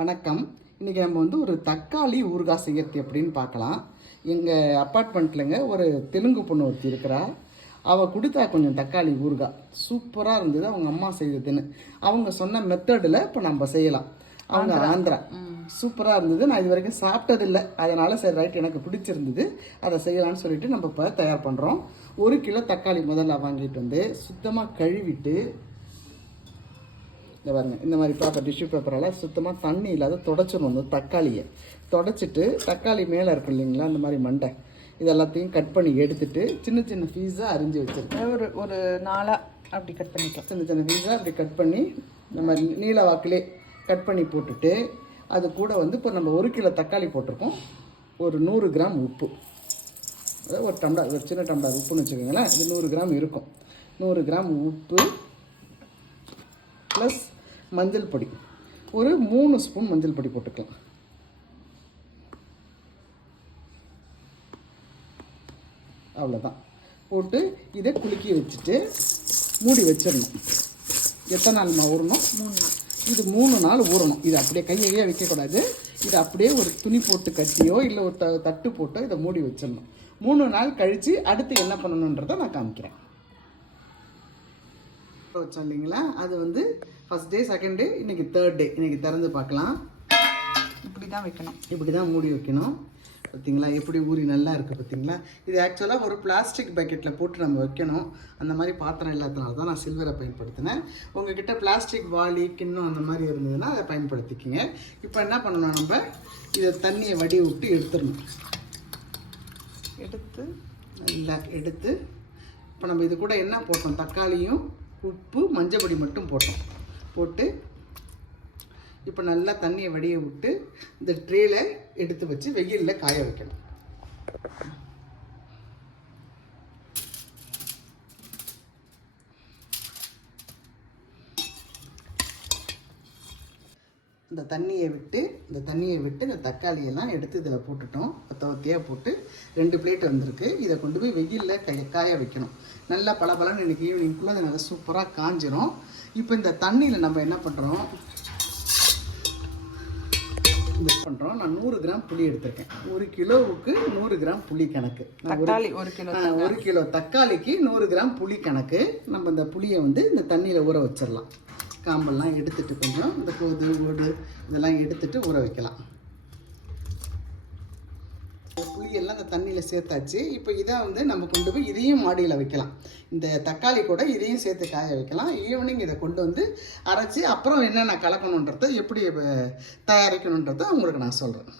வணக்கம். இன்றைக்கி நம்ம வந்து ஒரு தக்காளி ஊறுகாய் செய்யறது எப்படின்னு பார்க்கலாம். எங்கள் அப்பார்ட்மெண்ட்லங்க ஒரு தெலுங்கு பொண்ணு ஒருத்தி இருக்கிறா. அவள் கொடுத்தா கொஞ்சம் தக்காளி ஊறுகாய் சூப்பராக இருந்தது. அவங்க அம்மா செய்ததுன்னு அவங்க சொன்ன மெத்தடில் இப்போ நம்ம செய்யலாம். அவங்க ஆந்திரா சூப்பராக இருந்தது. நான் இது வரைக்கும் சாப்பிட்டதில்லை, அதனால் சரி ரைட் எனக்கு பிடிச்சிருந்தது, அதை செய்யலான்னு சொல்லிட்டு நம்ம இப்போ தயார் பண்ணுறோம். 1 கிலோ தக்காளி முதல்ல வாங்கிட்டு வந்து சுத்தமாக கழுவிட்டு இந்த பாருங்க, இந்த மாதிரி பேப்பர் டிஷ்யூ பேப்பரால் சுத்தமாக தண்ணி இல்லாத தொடச்சிடணும். அந்த தக்காளியை தொடச்சிட்டு தக்காளி மேலே இருக்கும் இல்லைங்களா, அந்த மாதிரி மண்டை இது எல்லாத்தையும் கட் பண்ணி எடுத்துட்டு சின்ன சின்ன பீஸாக அரிஞ்சு வச்சுருக்கேன். ஒரு 4 அப்படி கட் பண்ணிக்கலாம். சின்ன சின்ன பீஸாக அப்படி கட் பண்ணி இந்த மாதிரி நீல வாக்கிலே கட் பண்ணி போட்டுட்டு அது கூட வந்து இப்போ நம்ம 1 கிலோ தக்காளி போட்டிருக்கோம். ஒரு 100 கிராம் உப்பு, அதாவது ஒரு டம்ளர், ஒரு சின்ன டம்ளர் உப்புன்னு வச்சுக்கோங்களேன். இது 100 கிராம் இருக்கும். 100 கிராம் உப்பு ப்ளஸ் மஞ்சள் பொடி, ஒரு 3 ஸ்பூன் மஞ்சள் பொடி போட்டுக்கலாம். அவ்வளோதான். போட்டு இதை குலுக்கி வச்சுட்டு மூடி வச்சிடணும். எத்தனை நாள்மா ஊறணும்? 3 நாள். இது 3 நாள் ஊறணும். இது அப்படியே கையையே வைக்கக்கூடாது. இது அப்படியே ஒரு துணி போட்டு கட்டியோ இல்லை ஒரு தட்டு போட்டோ இதை மூடி வச்சிடணும். 3 நாள் கழித்து அடுத்து என்ன பண்ணணுன்றதை நான் காமிக்கிறேன். வச்சோம் இல்லைங்களா, அது வந்து ஃபஸ்ட் டே, செகண்ட் டே, இன்றைக்கி 3rd டே. இன்றைக்கி திறந்து பார்க்கலாம். இப்படி தான் வைக்கணும், இப்படி தான் மூடி வைக்கணும். பார்த்தீங்களா எப்படி ஊறி நல்லா இருக்குது பார்த்தீங்களா. இது ஆக்சுவலாக ஒரு பிளாஸ்டிக் பக்கெட்டில் போட்டு நம்ம வைக்கணும். அந்த மாதிரி பாத்திரம் இல்லாததுனால தான் நான் சில்வரை பயன்படுத்தினேன். உங்ககிட்ட பிளாஸ்டிக் வாளி கிண்ணம் அந்த மாதிரி இருந்ததுன்னா அதை பயன்படுத்திக்கிங்க. இப்போ என்ன பண்ணணும், நம்ம இதை தண்ணியை வடி விட்டு எடுத்துடணும். நல்லா எடுத்து இப்போ நம்ம இது கூட என்ன போட்டோம், தக்காளியும் உப்பு மஞ்சப்பொடி மட்டும் போட்டு இப்போ நல்லா தண்ணியை வடிய விட்டு இந்த ட்ரேல எடுத்து வச்சு வெயிலில் காய வைக்கணும். இந்த தண்ணியை விட்டு இந்த தக்காளியெல்லாம் எடுத்து இதில் போட்டுட்டோம். ஒத்தியாக போட்டு 2 பிளேட் வந்திருக்கு. இதை கொண்டு போய் வெயிலில் காய வைக்கணும். நல்லா பலபலன்னு இன்றைக்கி ஈவினிங்குள்ளே அது நல்லா சூப்பராக காஞ்சிரும். இப்போ இந்த தண்ணியில் நம்ம என்ன பண்ணுறோம், நான் 100 கிராம் புளி எடுத்திருக்கேன். 1 கிலோவுக்கு 100 கிராம் புளி கணக்கு. 1 கிலோ தக்காளிக்கு 100 கிராம் புளி கணக்கு. நம்ம இந்த புளியை வந்து இந்த தண்ணியில் ஊற வச்சிடலாம். காம்பெல்லாம் எடுத்துட்டு கொஞ்சம் இந்த ஓடு இதெல்லாம் எடுத்துட்டு ஊற வைக்கலாம். புளியெல்லாம் இந்த தண்ணியில் சேர்த்தாச்சு. இப்போ இதை வந்து நம்ம கொண்டு போய் இதையும் மாடியில் வைக்கலாம். இந்த தக்காளி கூட இதையும் சேர்த்து காய வைக்கலாம். ஈவினிங் இதை கொண்டு வந்து அரைச்சி அப்புறம் என்னென்ன கலக்கணுன்றதை எப்படி தயாரிக்கணுன்றதை உங்களுக்கு நான் சொல்கிறேன்.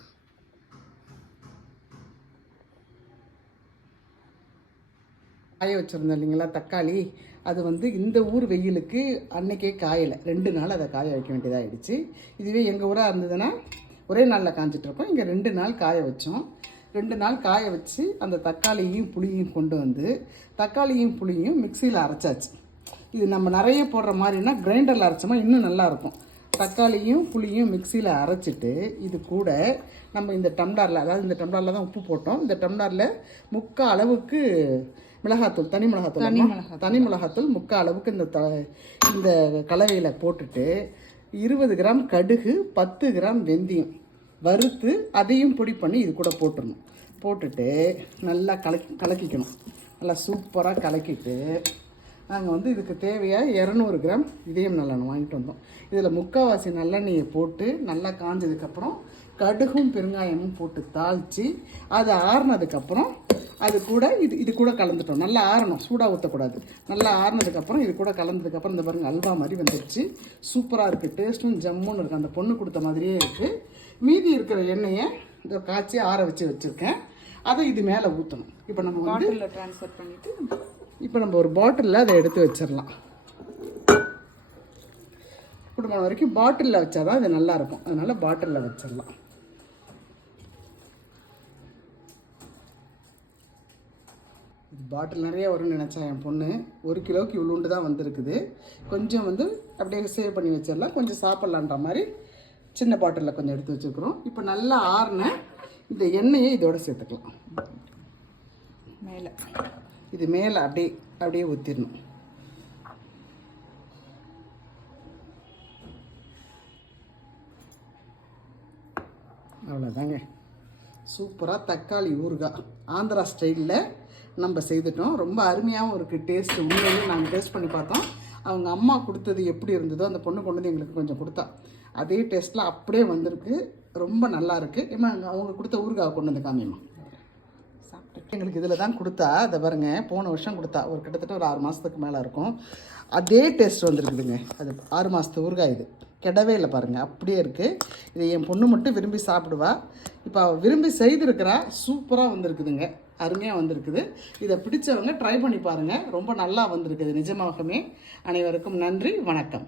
காய வச்சுருந்தோம் இல்லைங்களா தக்காளி, அது வந்து இந்த ஊர் வெயிலுக்கு அன்றைக்கே காயலை. 2 நாள் அதை காய வைக்க வேண்டியதாகிடுச்சு. இதுவே எங்கள் ஊராக இருந்ததுன்னா ஒரே நாளில் காஞ்சிட்ருக்கோம். இங்கே 2 நாள் காய வச்சோம். 2 நாள் காய வச்சு அந்த தக்காளியும் புளியும் கொண்டு வந்து தக்காளியும் புளியும் மிக்சியில் அரைச்சாச்சு. இது நம்ம நிறைய போடுற மாதிரினா கிரைண்டரில் அரைச்சோமா இன்னும் நல்லாயிருக்கும். தக்காளியும் புளியும் மிக்சியில் அரைச்சிட்டு இது கூட நம்ம இந்த டம்ளரில், அதாவது இந்த டம்ளரில் தான் உப்பு போட்டோம், இந்த டம்ளரில் 3/4 அளவுக்கு மிளகாத்தூள், தனி மிளகாத்தூள் 3/4 அளவுக்கு இந்த கலவையில் போட்டுட்டு 20 கிராம் கடுகு, 10 கிராம் வெந்தயம் வறுத்து அதையும் பொடி பண்ணி இது கூட போட்டுடணும். போட்டுட்டு நல்லா கலக்கிக்கணும். நல்லா சூப்பராக கலக்கிட்டு நாங்கள் வந்து இதுக்கு தேவையாக 200 கிராம் இதயம் நல்லெண்ணெய் வாங்கிட்டு வந்தோம். இதில் 3/4 நல்லெண்ணெயை போட்டு நல்லா காஞ்சதுக்கப்புறம் கடுகும் பெருங்காயமும் போட்டு தாளித்து அது ஆறுனதுக்கப்புறம் அது கூட இது கூட கலந்துட்டோம். நல்லா ஆறணும், சூடாக ஊற்றக்கூடாது. நல்லா ஆறுனதுக்கப்புறம் இது கூட கலந்ததுக்கப்புறம் இந்த பாருங்கள் அல்வா மாதிரி வந்துடுச்சு. சூப்பராக இருக்குது, டேஸ்ட்டும் ஜம்முன்னு இருக்குது. அந்த பொண்ணு கொடுத்த மாதிரியே இருக்குது. மீதி இருக்கிற எண்ணெயை இந்த காய்ச்சி ஆற வச்சுருக்கேன். அதை இது மேலே ஊற்றணும். இப்போ நம்ம வந்து ட்ரான்ஸ்ஃபர் பண்ணிவிட்டு இப்போ நம்ம ஒரு பாட்டிலில் அதை எடுத்து வச்சிடலாம். குடும்பம் வரைக்கும் பாட்டிலில் வச்சா தான் இது நல்லாயிருக்கும். அதனால் பாட்டிலில் வச்சிடலாம். பாட்டில் நிறைய வரும்னு நினச்சா என் பொண்ணு. 1 கிலோவுக்கு இவ்வளோண்டு தான் வந்திருக்குது. கொஞ்சம் வந்து அப்படியே சேவ் பண்ணி வச்சிடலாம். கொஞ்சம் சாப்பிட்லான்ற மாதிரி சின்ன பாட்டிலில் கொஞ்சம் எடுத்து வச்சுருக்குறோம். இப்போ நல்லா ஆறின இந்த எண்ணெயை இதோடு சேர்த்துக்கலாம். இது மேலே அப்படியே ஊற்றிடணும். அவ்வளோதாங்க. சூப்பராக தக்காளி ஊறுகாய் ஆந்திரா ஸ்டைலில் நம்ம செய்துட்டோம். ரொம்ப அருமையாகவும் இருக்குது. டேஸ்ட்டு உண்மையிலே நாங்கள் டேஸ்ட் பண்ணி பார்த்தோம். அவங்க அம்மா கொடுத்தது எப்படி இருந்ததோ அந்த பொண்ணு கொண்டு வந்து எங்களுக்கு கொஞ்சம் கொடுத்தா அதே டேஸ்ட்டில் அப்படியே வந்திருக்கு. ரொம்ப நல்லா இருக்குது. ஏமா அவங்க கொடுத்த ஊறுகாய் கொண்டு வந்து காமியம்மா. சாப்பிட்டு எங்களுக்கு இதில் தான் கொடுத்தா. அதை பாருங்க, போன வருஷம் கொடுத்தா. ஒரு கிட்டத்தட்ட ஒரு 6 மாதத்துக்கு மேலே இருக்கும். அதே டேஸ்ட் வந்துருக்குதுங்க. அது 6 மாதத்து ஊறுகாய். இது கெடவே இல்லை பாருங்கள், அப்படியே இருக்குது. இதை என் பொண்ணு மட்டும் விரும்பி சாப்பிடுவா. இப்போ அவள் விரும்பி செய்திருக்கிறா. சூப்பராக வந்திருக்குதுங்க, அருமையாக வந்திருக்குது. இதை பிடிச்சவங்க ட்ரை பண்ணி பாருங்கள். ரொம்ப நல்லா வந்திருக்குது நிஜமாகவே. அனைவருக்கும் நன்றி, வணக்கம்.